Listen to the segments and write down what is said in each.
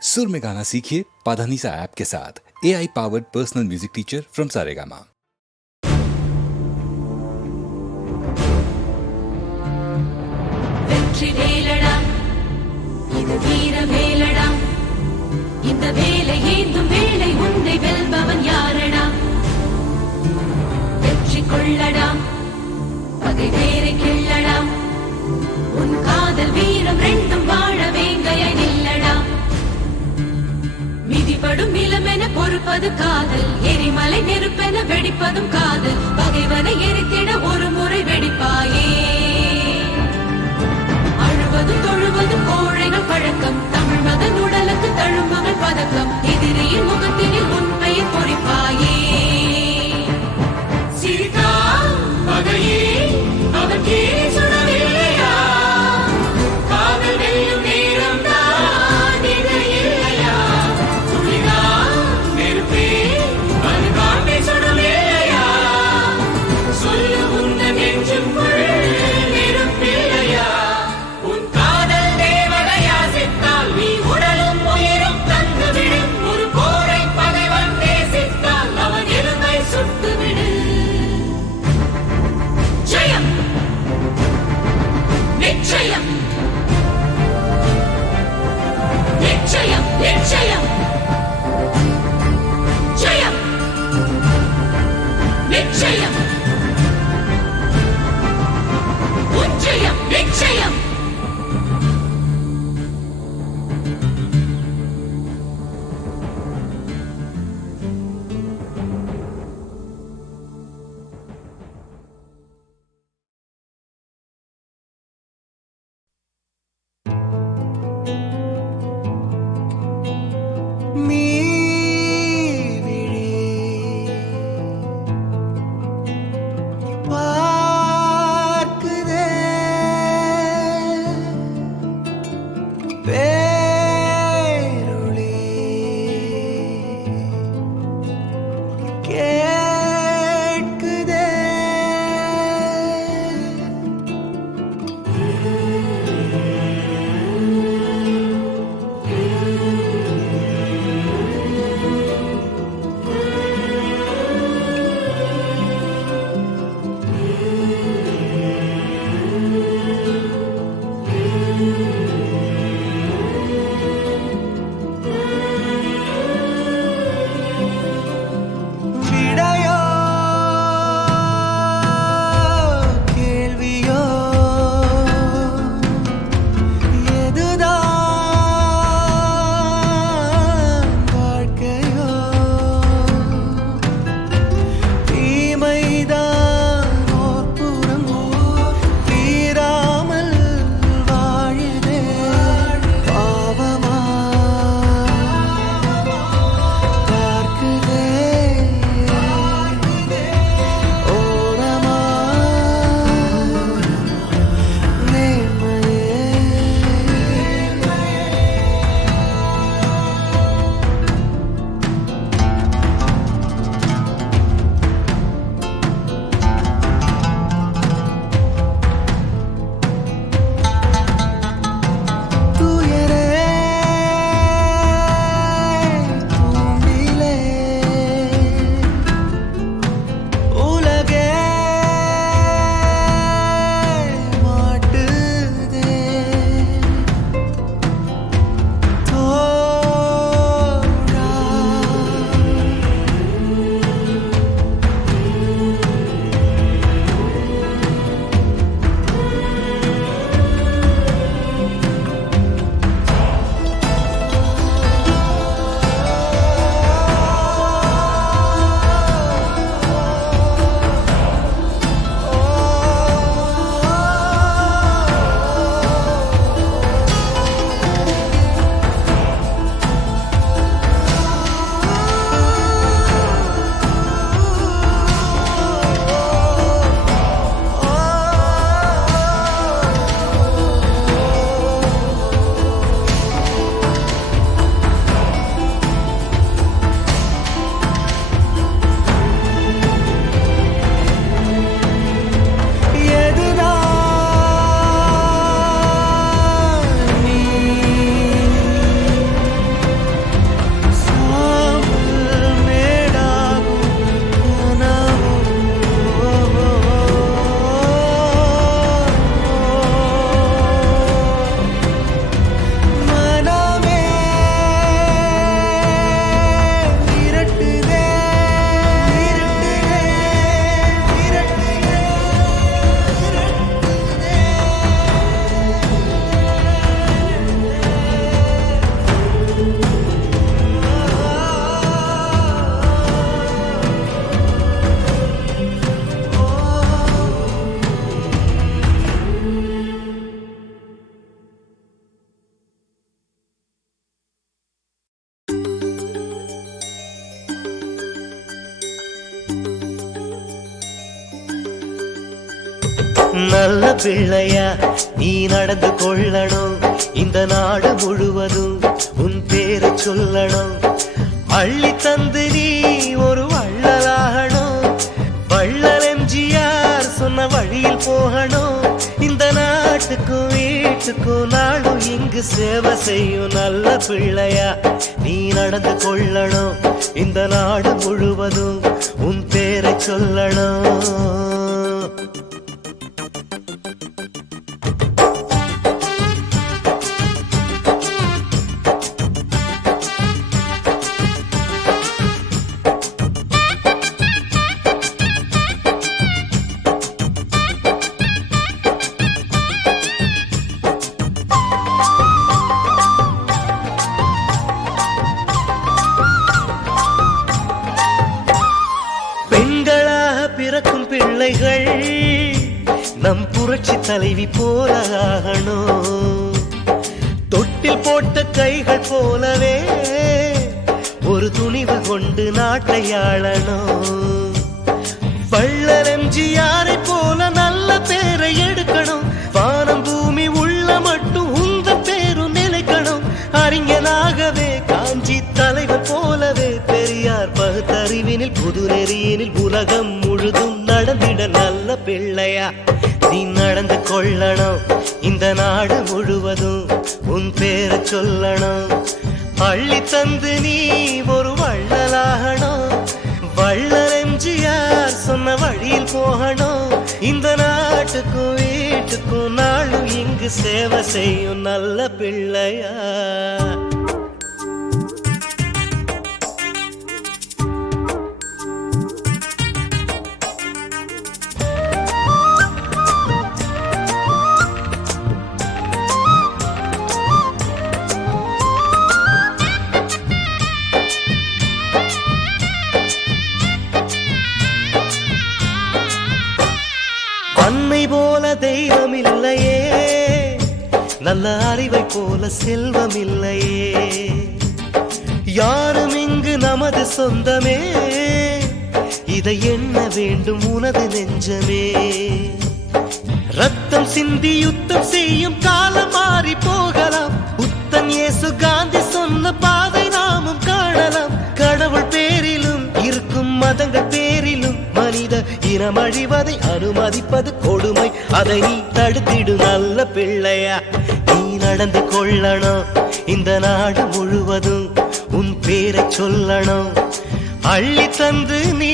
सुर में गाना सीखिए पाधानीसा ऐप के साथ। AI powered personal music teacher from Saregama. வெற்றி வேலடா இது வீர வேலடா இந்த வேலை ஏந்தும் வேலை உன்னை வெல்பவன் யாரடா வெற்றி கொள்ளடா பகை வேறு கிள்ளடா உன் காதல் வீரம் ரெண்டும் வாழ வேங்கையாய் நில்லடா மிதிபடும் நிலமென பொறுப்பது காதல் எரிமலை நெருப்பென வெடிப்பதும் காதல் பகைவரை எரித்திட ஒரு முறை வெடிப்பாயே தொழுவது கோழைகள் பழக்கம் தமிழ் மகன் உடலுக்கு தழும்புகள் பதக்கம் எதிரியின் முகத்தினில் உன் பெயர் பொறிப்பாயே சிரித்தான் பகையே அவன் ஏறி சுடவில்லையா காதல் வெல்லும் நேரம் தான் இது இல்லையா துளிதான் நெருப்பே அது காட்டி சுடவில்லையா சொல்லு உங்கள் நெஞ்சுக்குள் நெருப்பில்லையா நல்ல பிள்ளையா நீ நடந்து கொள்ளணும். இந்த நாடு முழுவதும் உன் பேரை சொல்லணும். அள்ளி தந்து நீ ஒரு வள்ளலாகணும். வள்ளல் எம்ஜிஆர் சொன்ன வழியில் போகணும். இந்த நாட்டுக்கும் வீட்டுக்கும் நாளும் இங்கு சேவை செய்யும் நல்ல பிள்ளையா நீ நடந்து கொள்ளணும். இந்த நாடு முழுவதும் உன் பேரை சொல்லணும். பிறக்கும் பிள்ளைகள் நம் புரட்சி தலைவி போல ஆகணும். தொட்டில் போட்ட கைகள் போலவே ஒரு துணிவு கொண்டு நாட்டை ஆளணும். வள்ளல் எம்ஜிஆரை போல நல்ல பேரை எடுக்கணும். வானம் பூமி உள்ள மட்டும் உங்க பேரும் நிலைக்கணும். அறிஞனாகவே காஞ்சி தலைவர் போலவே பெரியார் பகுத்தறிவினில் புது நெறியினில் உலகம் முழுதும் நடந்திட நல்ல பிள்ளையா நீ நடந்து கொள்ளணும். இந்த நாடு முழுவதும் உன் பேரை சொல்லணும். பள்ளி தந்து நீ ஒரு வள்ளலாகணும். வள்ளல் எம்ஜிஆர் சொன்ன வழியில் போகணும். இந்த நாட்டுக்கும் வீட்டுக்கும் நாளும் இங்கு சேவை செய்யும் நல்ல பிள்ளையா. அன்னை போல தெய்வம் இல்லையே, நல்ல அறிவை போல செல்வம் இல்லையே. யாரும் இங்கு நமது சொந்தமே, இதை எண்ண வேண்டும் உனது நெஞ்சமே. ரத்தம் சிந்தி யுத்தம் செய்யும் காலம் மாறி போகலாம். புத்தன் இயேசு காந்தி சொன்ன பாதை நாமும் காணலாம். கடவுள் பேரிலும் இருக்கும் மதங்கள் பேரிலும் மனித இனம் அழிவதை அனுமதிப்பது கொடுமை. அதை நீ தடுத்திடு நல்ல பிள்ளையா நீ நடந்து கொள்ளணும். இந்த நாடு முழுவதும் உன் பேரை சொல்லணும். அள்ளி தந்து நீ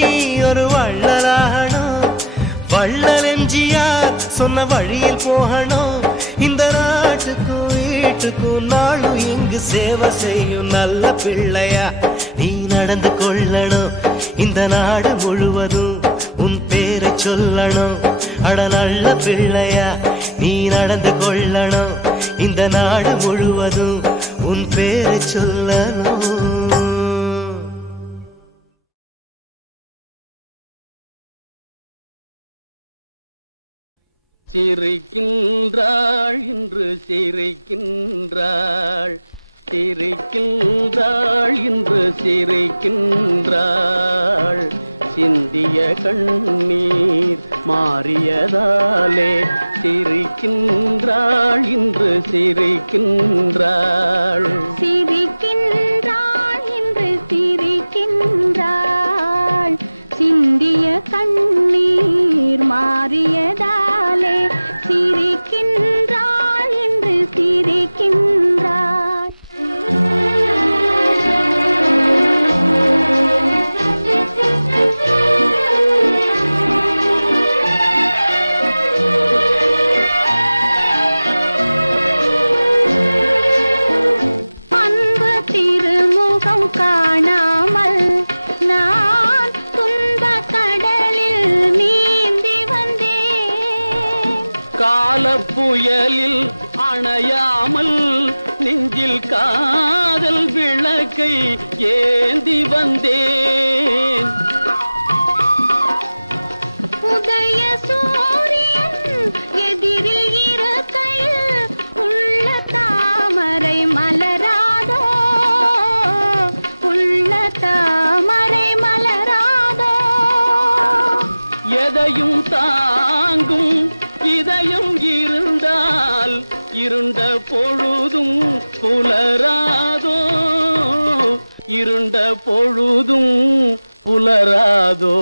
ஒரு வள்ளலாகணும். வள்ளல் எம்ஜிஆர் சொன்ன வழியில் போகணும். இந்த நாட்டுக்கும் வீட்டுக்கும் நாளும் இங்கு சேவை செய்யும் நல்ல பிள்ளையா நீ நடந்து கொள்ளணும். இந்த நாடு முழுவதும் உன் பேரை சொல்லணும். அட நல்ல பிள்ளையா நீ நடந்து கொள்ளணும். இந்த நாடு முழுவதும் உன் பேரை சொல்லணும். சிரிக்கின்றாள் இன்று சிரிக்கின்றாள், சிரிக்கின்றாள் இன்று சிரிக்கின்றாள். சிந்திய கண்ணீர் மாறியதாலே சிரிக்கின்றாள் இன்று சிரிக்கின்றாள். சிரிக்கின்றாள் இன்று சிரிக்கின்றாள். சிந்திய கண்ணீர் மாறியதாலே சிரிக்கின்றாள் என்று சிரிக்கின்றாள். அன்பு திருமுகம் காணாமல் நான் துன்ப கடலில் நீந்தி வந்தேன். காலப்புயலில் அணையாமல் நெஞ்சில் காதல் விளக்கை ஏந்தி வந்தேன். உதய சூரியன் எதிரில் இருக்கையில் உள்ள தாமரை மலராதோ, உள்ள தாமரை மலராதோ. எதையும் தாங்கும் இதயம் இருந்தால் இருண்ட பொழுதும் புலராதோ, இருண்ட பொழுதும் புலராதோ.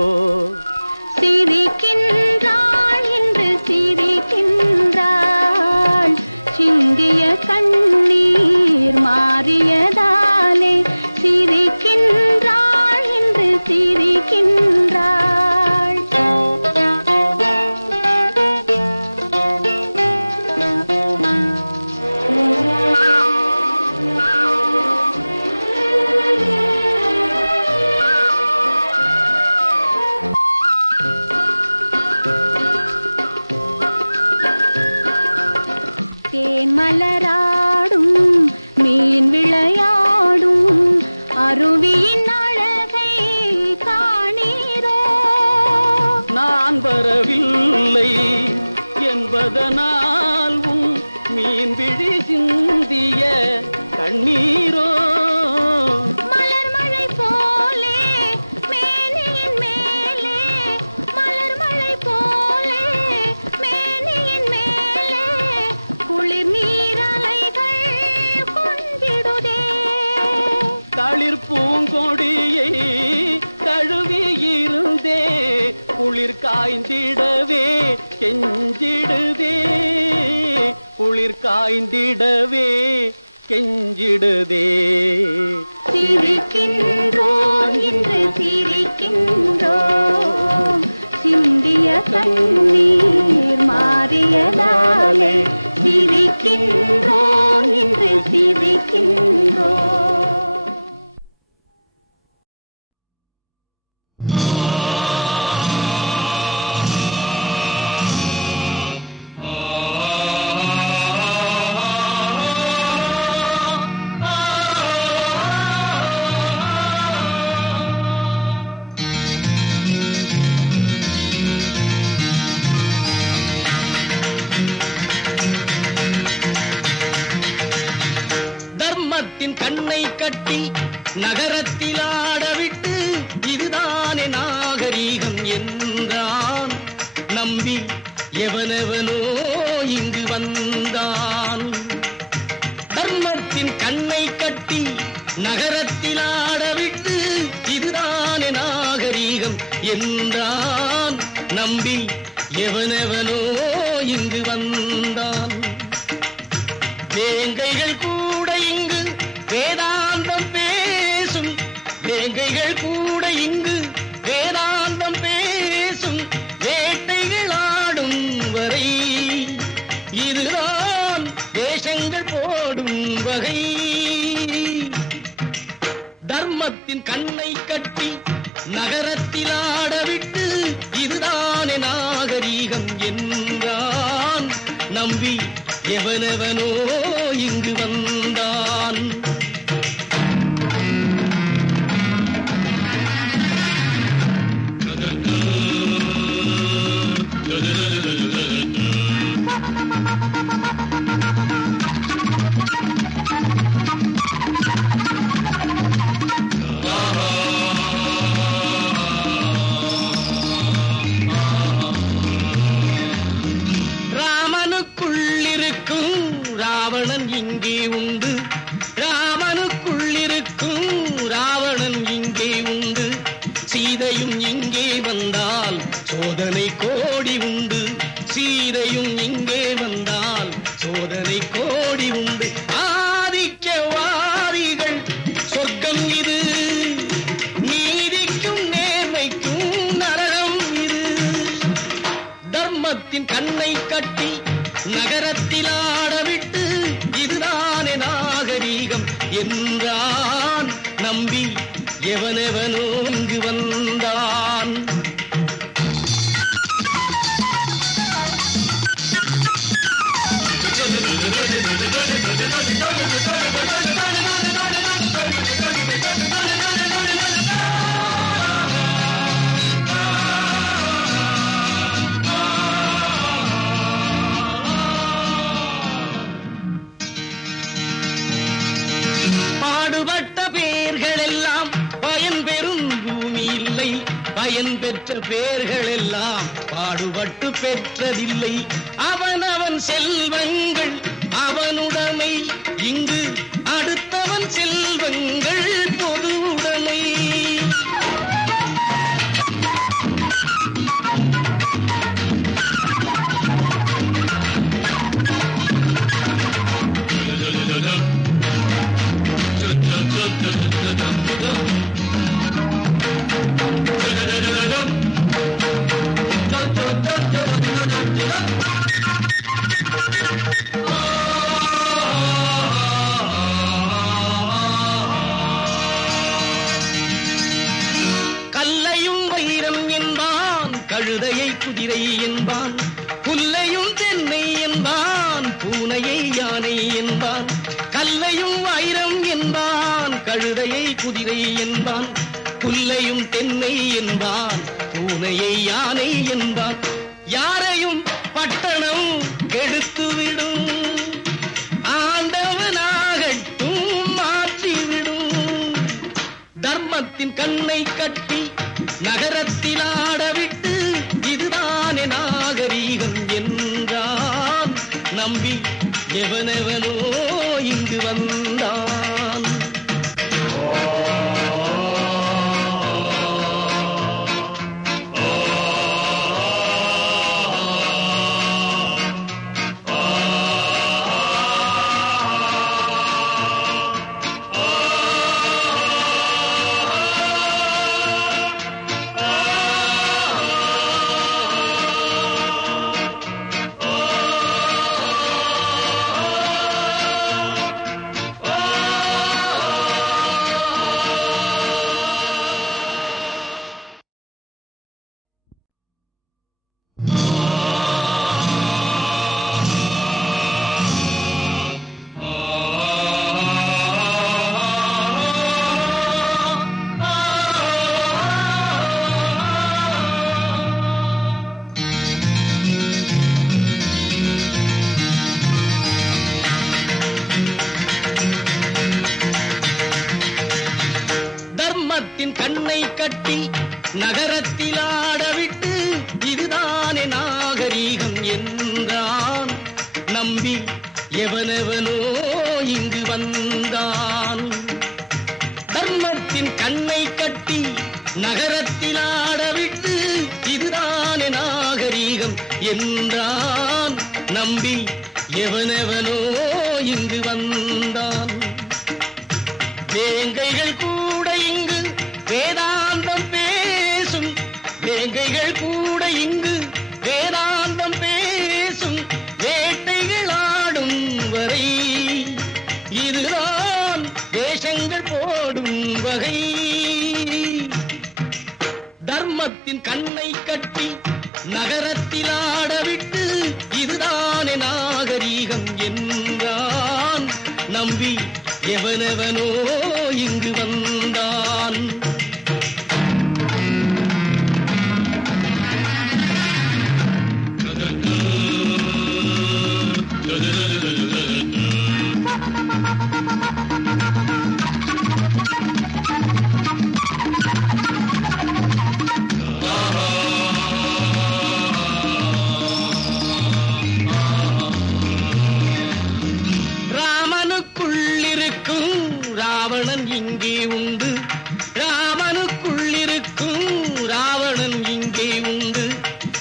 சிரிக்கின்றாள் என்று சிரிக்கின்றாள், சிந்திய கண்ணீர் மாறியதாலே சிரிக்கின்றாள் என்று சிரிக்கின்றாள். தேன் மலராடும் மீன் விளையாடும் அருவியின் அழகை காணீரோ. நான் வரவில்லை என்பதனால் உன் மீன் விழி சிந்திய கண்ணீரோ. மலர் மழை போலே மேனியின் மேலே, மலர் மழை போலே மேனியின் மேலே குளிர் நீரலைகள் கொஞ்சிடுதே. தளிர் பூங்கொடியை தழுவி இருந்தே குளிர் காய்ந்திடவே கெஞ்சிடுதே, குளிர் காய்ந்திடவே கெஞ்சிடுதே. சிரிக்கின்றோம் என்று சிரிக்கின்றோம், சிந்திய கண்ணீர் மாறியதாலே சிரிக்கின்றோம் என்று சிரிக்கின்றோம். தர்மத்தின் கண்ணை கட்டி நகரத்தில் ஆடவிட்டு இதுதானே நாகரீகம் என்றான். நம்பி எவனெவனோ இங்கு வந்தான். தர்மத்தின் கண்ணை கட்டி நகரத்தில் ஆடவிட்டு இதுதானே நாகரீகம் என்றான். நம்பி எவனெவனோ இங்கு வந்தான். வேங்கைகள் கூட இங்கு வேதாந்தம் பேசும், வேங்கைகள் கூட இங்கு வேதாந்தம் பேசும், வேட்டைகள் ஆடும் வரை இதுதான் வேஷங்கள் போடும் வகை. தர்மத்தின் கண்ணை கட்டி நகரத்தில் ஆடவிட்டு இதுதானே நாகரீகம் என்றான். நம்பி எவனெவனோ இங்கு வந்தான். ராமனுக்குள்ளிருக்கும் ராவணன் இங்கே உண்டு, ராமனுக்குள்ளிருக்கும் ராவணன் இங்கே உண்டு. சீதையும் இங்கே வந்தால் சோதனை கோடி உண்டு, சீதையும் இங்கே வந்தால் சோதனை கோடி உண்டு. ஆதிக்கவாதிகள் சொர்க்கம் இது, நீதிக்கும் நேர்மைக்கும் நரகம் இது. தர்மத்தின் கண்ணை கட்டி நகரத்தில் ஆடவிட்டு இதுதானே நாகரீகம் என்றான். நம்பி எவனெவனோ இங்கு வந்தான். பாடுபட்ட பேர்கள் எல்லாம் பயன் பெறும் பூமி இல்லை, பயன் அவன் பெற்ற பேர்கள் எல்லாம் பாடுபட்டு பெற்றதில்லை. அவனவன் செல்வங்கள் அவனுடைமை, இங்கு அடுத்தவன் செல்வங்கள் பொது உடைமை. கல்லையும் வைரம் என்பான், கழுதையை குதிரை என்பான், புல்லையும் தென்னை என்பான், பூனையை யானை என்பான். கல்லையும் வைரம் என்பான், கழுதையை குதிரை என்பான், புல்லையும் தென்னை என்பான், பூனையை யானை என்பான். யாரையும் பட்டணம் கெடுத்துவிடும், ஆண்டவனாகட்டும் மாற்றிவிடும். தர்மத்தின் கண்ணை கட்டி நகரத்தில் ஆடவிட்டு இதுதானே நாகரீகம் என்றான். நம்பி எவனெவனோ இங்கு வந்தான். கண்ணை கட்டி நகரத்தில் ஆடவிட்டு இதுதானே நாகரீகம் என்றான். நம்பி எவனெவனோ இங்கு வந்தான். தர்மத்தின் கண்ணை கட்டி நகரத்தில் ஆடவிட்டு இதுதானே நாகரீகம் என்றான். நம்பி எவனெவனோ இங்கு வந்தான். வேங்கைகள் கூட இங்கு வேதாந்தம் பேசும், வேங்கைகள் கூட இங்கு வேதாந்தம் பேசும், வேட்டைகள் ஆடும் வரை இதுதான் வேஷங்கள் போடும் வகை. தர்மத்தின் கண்ணை கட்டி நகரத்தில் ஆடவிட்டு இதுதானே நாகரீகம் என்றான். நம்பி எவனெவனோ இங்கு வந்தான். ராவணன் இங்கே உண்டு, ராமனுக்குள்ளிருக்கும் ராவணன் இங்கே உண்டு.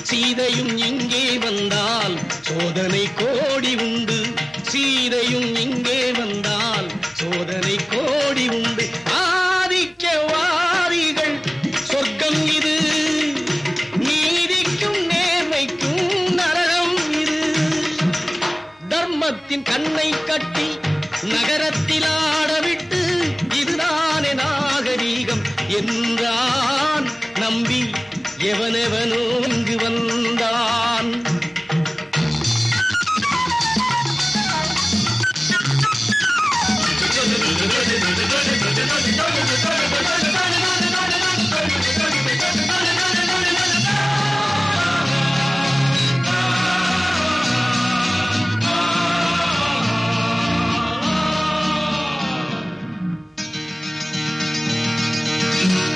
சீதையும் இங்கே வந்தால் சோதனை கோடி உண்டு, சீதையும் இங்கே வந்தால் சோதனை கோடி உண்டு. ஆதிக்கவாதிகள் சொர்க்கம் இது, நீதிக்கும் நேர்மைக்கும் நரகம் இது. தர்மத்தின் கண்ணை கட்டி நகரத்தில் ஆடவிட்டு இதுதானே நாகரீகம் என்றான். நம்பி எவனெவனோ இங்கு வந்தான்.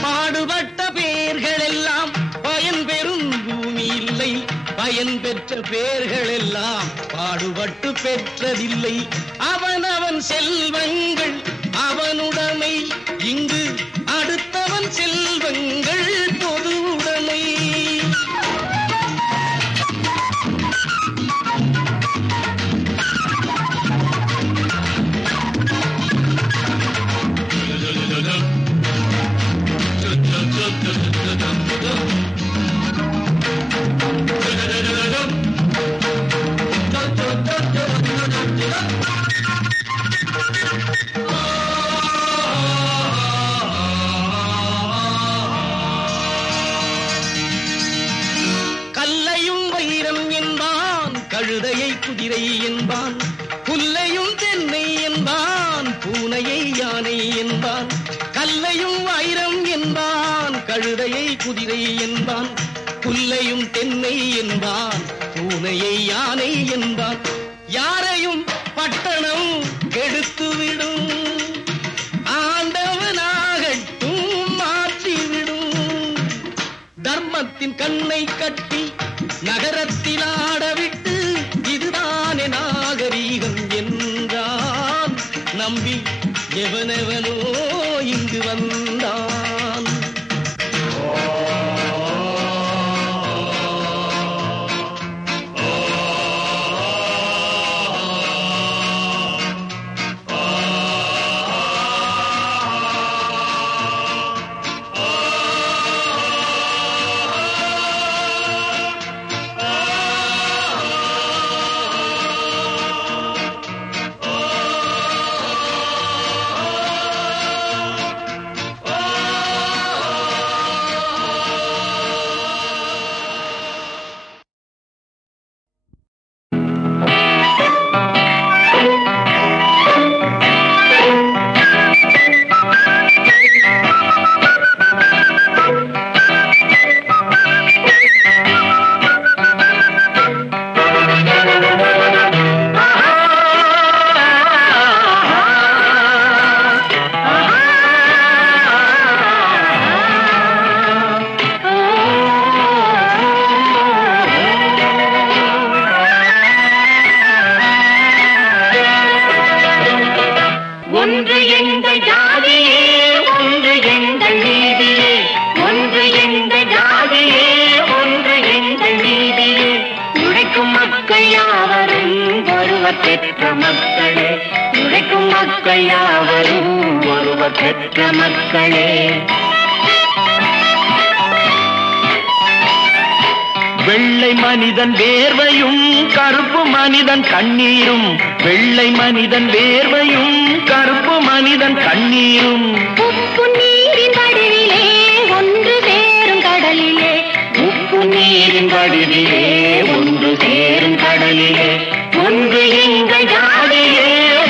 பாடுபட்ட பேர்கள் எல்லாம் அவன் பெற்ற பேர்கள் எல்லாம் பாடுபட்டு பெற்றதில்லை. அவன் செல்வங்கள் அவனுடைமை, இங்கு அடுத்தவன் செல்வங்கள் பொது உடைமை. கல்லையும் வைரம் என்பான், கழுதையை குதிரை என்பான், புல்லையும் தென்னை என்பான், பூனையை யானை என்பான். கல்லையும் வைரம் என்பான், கழுதையை குதிரை என்பான், புல்லையும் தென்னை என்பான், பூனையை யானை என்பான். யாரையும் பட்டணம் கெடுத்துவிடும், ஆண்டவனாகட்டும் மாற்றிவிடும். தர்மத்தின் கண்ணை கட்டி நகரத்தில் ஆடவிட்டு இதுதானே நாகரீகம் என்றான். நம்பி எவனெவனோ இங்கு வந்தான். பெற்ற மக்களே, வெள்ளை மனிதன் வேர்வையும் கருப்பு மனிதன் கண்ணீரும், வெள்ளை மனிதன் வேர்வையும் கருப்பு மனிதன் கண்ணீரும். உப்பு நீரின் வடிவிலே ஒன்று சேரும் கடலிலே, உப்பு நீரின் வடிவிலே ஒன்று சேரும் கடலிலே, ஒன்று எங்கள் ஜாதியே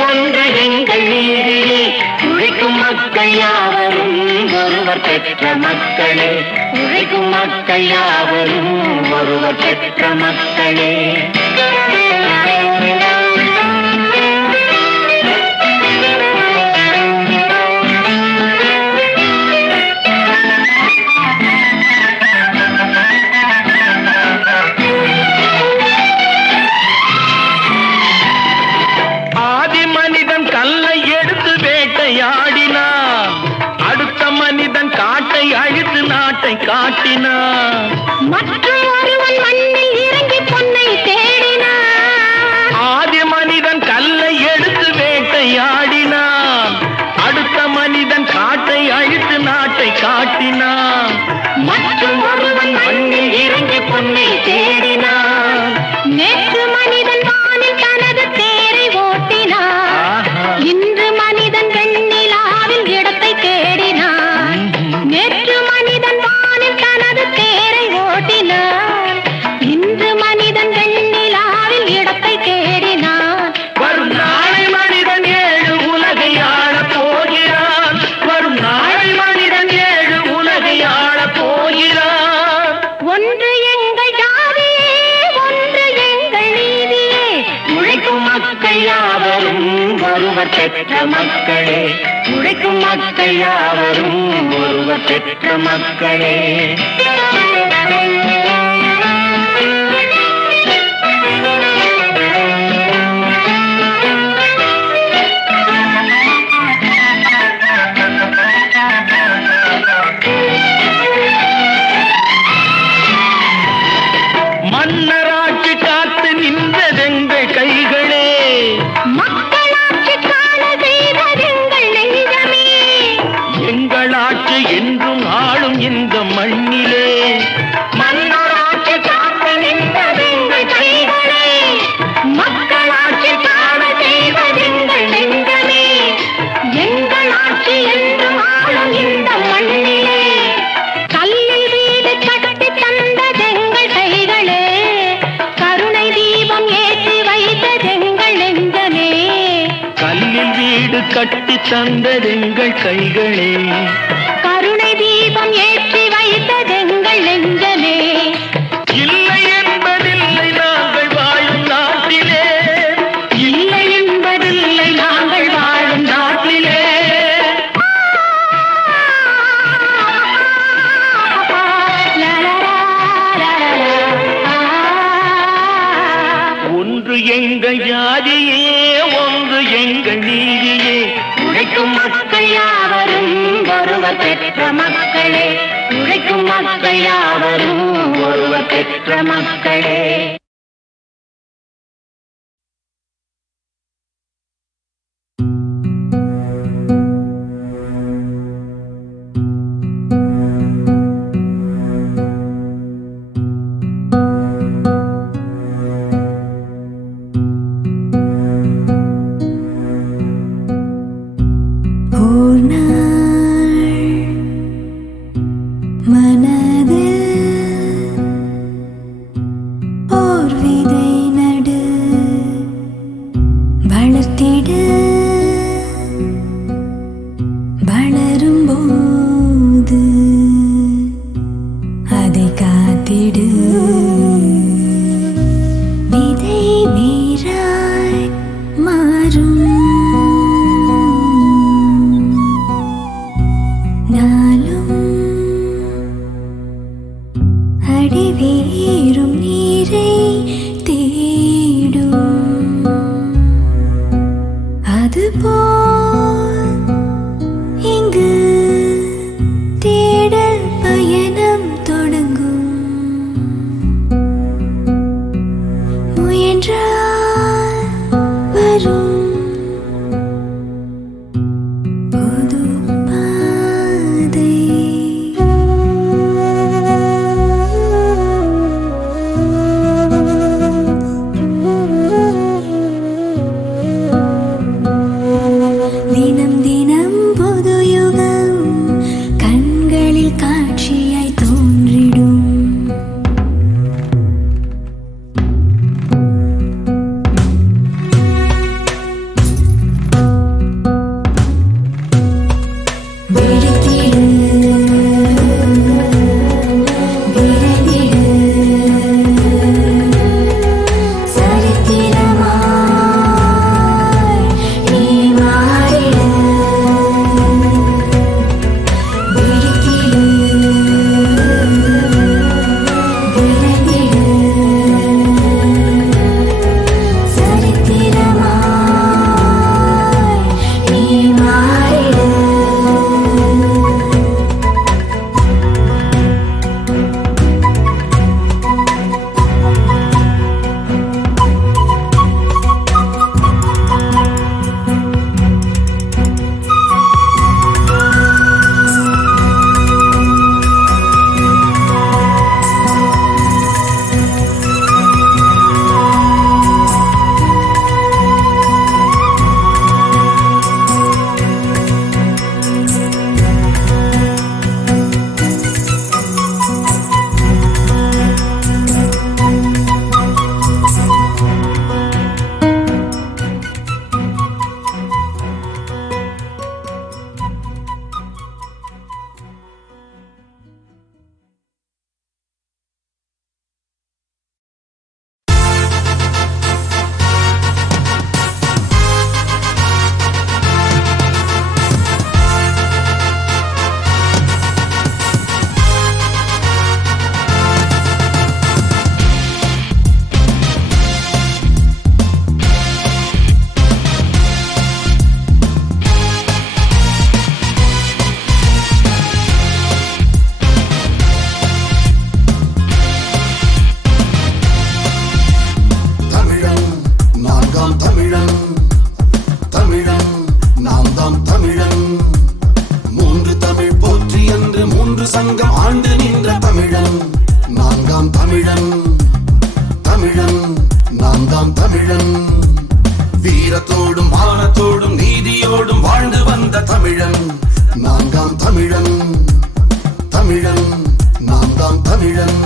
ஒன்று எங்கள் நீதியே, உழைக்கும் மக்கள் யாவரும் ஒருவர் பெற்ற மக்களே, உழைக்கும் மக்கள் யாவரும் ஒருவர் பெற்ற மக்களே. ஆதி மனிதன் கல்லை எடுத்து வேட்டையாடினான், அடுத்த மனிதன் காட்டை அழித்து நாட்டை காட்டினான், மற்றும் ஒருவன் மண்ணில் இறங்கி பொன்னை தேடினான். ஆதி மனிதன் கல்லை எடுத்து வேட்டையாடினான், அடுத்த மனிதன் காட்டை அழித்து நாட்டை காட்டினான், மற்றும் ஒருவன் மண்ணில் இறங்கி பொன்னை தேடினான். நேற்று மனிதன் வானில் தனது தேரை ஓட்டினான், இன்று மனிதன் வெண்ணிலாவில் இடத்தை தேடினான். நேற்று மனிதன் வானில் தனது தேரை ஓட்டினான், இன்று மனிதன் வெண்ணிலாவில் இடத்தை தேடினான். வரும் நாளை மனிதன் ஏழு உலகை ஆளப் போகிறான், வரும் நாளை மனிதன் ஏழு உலகை ஆளப் போகிறான். ஒன்று எங்கள் ஜாதியே ஒன்று எங்கள் நீதியே, உழைக்கும் மக்கள் யாவரும் ஒருவர் பெற்ற மக்களே, உழைக்கும் மக்கள் யாவரும் ஒருவர் பெற்ற மக்களே. கட்டி தந்ததெங்கள் கைகளே, கருணை தீபம் ஏற்றி வைத்ததெங்கள் நெஞ்சமே. இல்லை என்பதில்லை நாங்கள் வாழும் நாட்டிலே, இல்லை என்பதில்லை நாங்கள் வாழும் நாட்டிலே. ஒன்று எங்கள் ஜாதியே, ஒன்று எங்கள் நீதியே. உழைக்கும் மக்கள் யாவரும் ஒருவர் பெற்ற மக்களே, உழைக்கும் மக்கள் யாவரும் ஒருவர் பெற்ற மக்களே. வீரத்தோடும் மானத்தோடும் நீதியோடும் வாழ்ந்து வந்த தமிழன் நான் தான் தமிழன் தமிழன் நான் தான் தமிழன்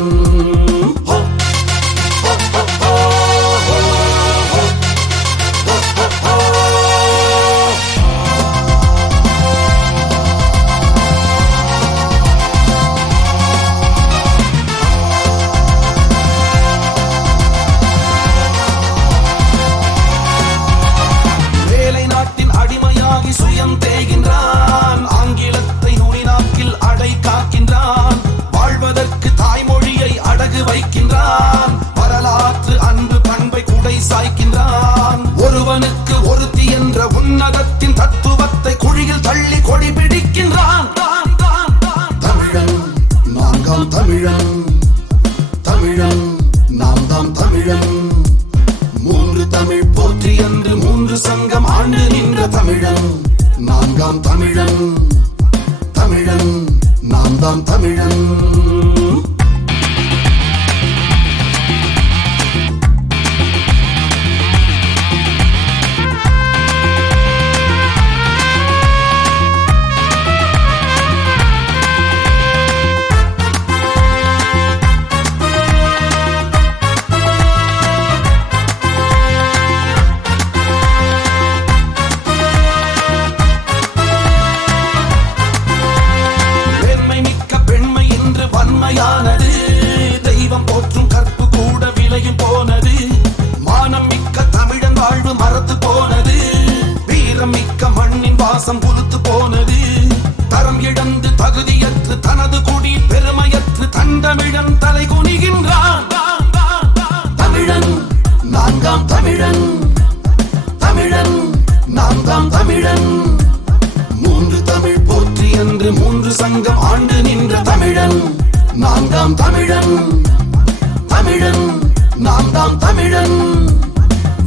நாட்டை காக்கின்றான். வாழ்வதற்கு தாய்மொழியை அடகு வைக்கின்றான். வரலாற்று அன்பு பண்பை குடை சாய்க்கின்றான். ஒருவனுக்கு ஒருத்தி என்ற உன்னதத்தின் தத்துவத்தை குழியில் தள்ளி கொடி பிடிக்கின்றான். தமிழன் நான்காம் தமிழன், தமிழன் நாம் தான் தமிழன். மூன்று தமிழ் போற்றி என்று மூன்று சங்கம் ஆண்டு நின்ற தமிழன் நான்காம் தமிழன், தமிழன் நாம் தான் தமிழன். வன்மையானது தெய்வம் போற்றும் கற்பு கூட விலையும் போனது. மானம் மிக்க தமிழன் வாழ்வு மறத்து போனது. வீரம் மிக்க மண்ணின் வாசம் உளுத்து போனது. தரம் இழந்து தகுதியற்று தனது குடி பெருமையற்று தந்தமிழன் தலை குனிகின்றான். தமிழன் நான்காம் தமிழன், தமிழன் நாம் தான் தமிழன். மூன்று தமிழ் போற்றி என்று மூன்று சங்கம் ஆண்டு நின்ற தமிழன் நான்காம் தமிழன், தமிழன் நாம் தான் தமிழன்.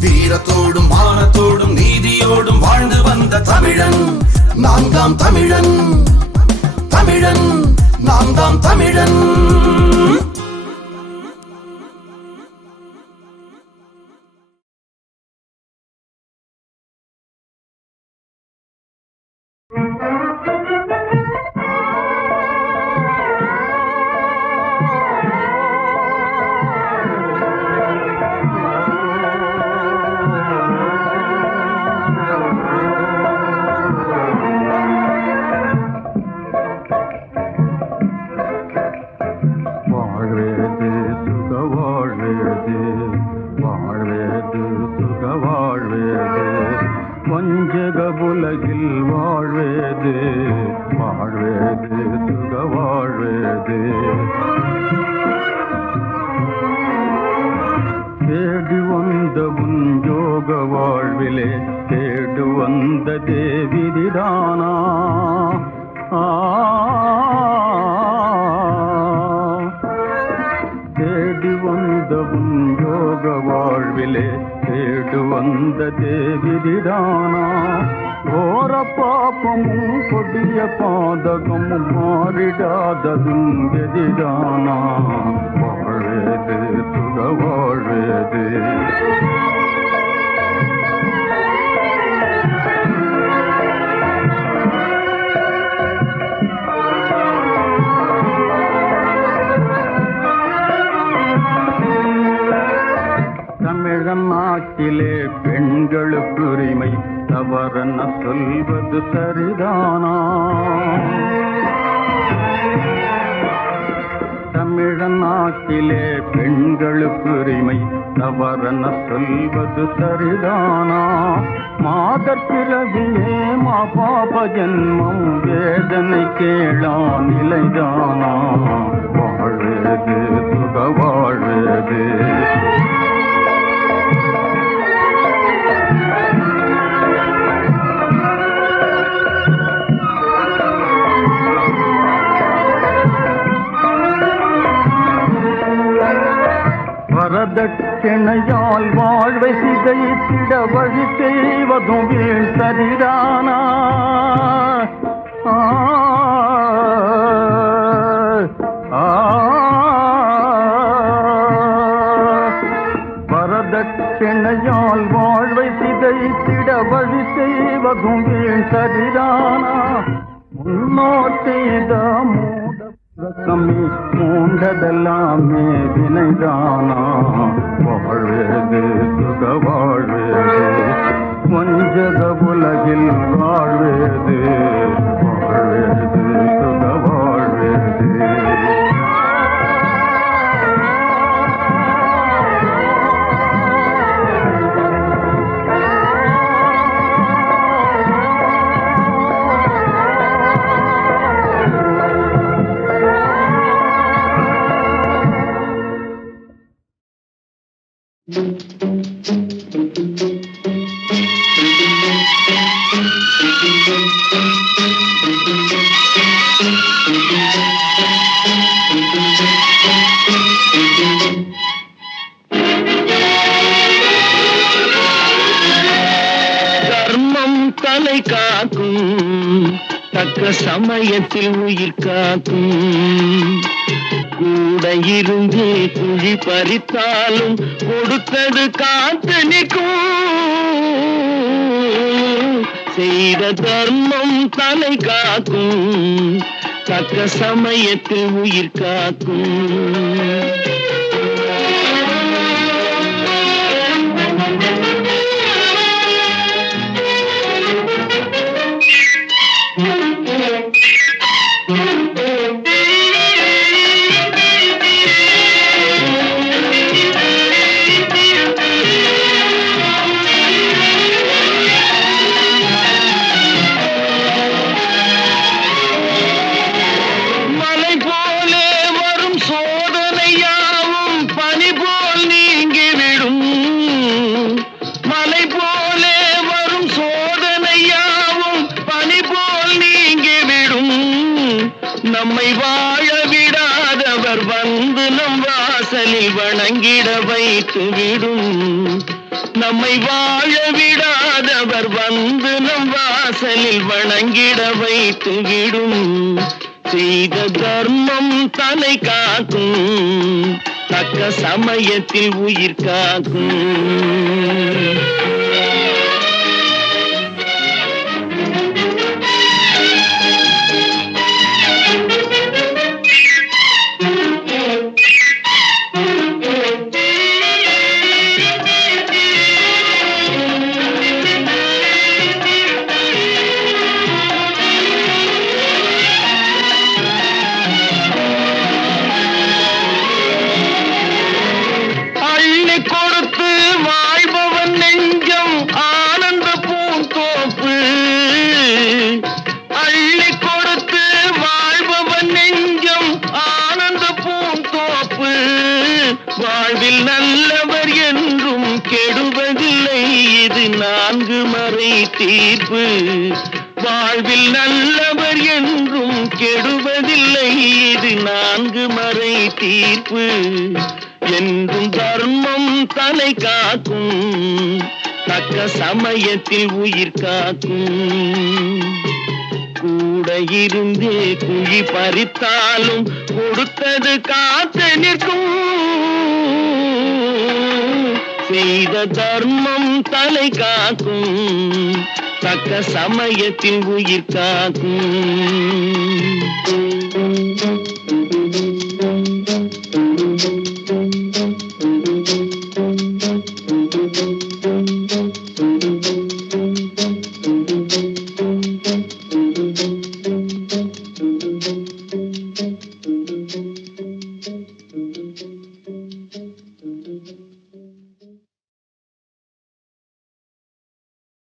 வீரத்தோடும் மானத்தோடும் நீதியோடும் வாழ்ந்து வந்த தமிழன் நான்காம் தமிழன், தமிழன் நாம் தான் தமிழன். உலகில் வாழ்வேது வாழ்வேது சுக வாழ்வேது. தேடி வந்த உன் யோக வாழ்விலே தேடு வந்த தேவிதிதானா? தேடி வந்த உன் யோக வாழ்விலே தேடு வந்த தேவிதிதானா? ஓர பாப்பமும் கொடிய பாதகமும் மாறிடாததும் எதிரானா? வாழ்வேது சுக வாழ்வேது. தமிழன் நாட்டிலே பெண்களுக்கு உரிமை தவறென சொல்வது சரிதானா? தமிழன் நாட்டிலே பெண்களுக்கு உரிமை தவறென சொல்வது சரிதானா? மாதர் பிறவியே மா பாப ஜென்மம் வேதனை கேளா நிலைதானா? வாழ்வேது சுக வாழ்வேது. வரதட்சணையால் வாழ்வை சிதைத்திட வழி செய்வதும் வீண் சரிதானா? வரதட்சணையால் வாழ்வை சிதைத்திட வழி செய்வதும் வீண் சரிதானா? முன்னோர் செய்த மூடமே மூண்டதெல்லாமே வினைதானா? வாழ்வேது சுக வாழ்வேது. வஞ்சக உலகில் வாழ்வேது வாழ்வேது சுக வாழ்வேது. தலை காக்கும் தக்க சமயத்தில் உயிர் காக்கும் கூட இருந்து குழி பறித்தாலும் கொடுத்தது காத்து நிற்கும் செய்த தர்மம் தலை காக்கும் தக்க சமயத்தில் உயிர் காக்கும் நம்மை வாழ விடாதவர் வந்து நம் வாசலில் வணங்கிட வைத்து விடும் நம்மை வாழ விடாதவர் வந்து நம் வாசலில் வணங்கிட வைத்து விடும் செய்த தர்மம் தலை காக்கும் தக்க சமயத்தில் உயிர் காக்கும் வாழ்வில் நல்லவர் என்றும் கெடுவதில்லை இது நான்கு மறை தீர்ப்பு வாழ்வில் நல்லவர் என்றும் கெடுவதில்லை இது நான்கு மறை தீர்ப்பு என்றும் தர்மம் தலை காக்கும் தக்க சமயத்தில் உயிர் காக்கும் கூட இருந்தே குழி பறித்தாலும் கொடுத்தது காத்து நிற்கும் செய்த தர்மம் தலை காக்கும் தக்க சமயத்தில் உயிர் காக்கும்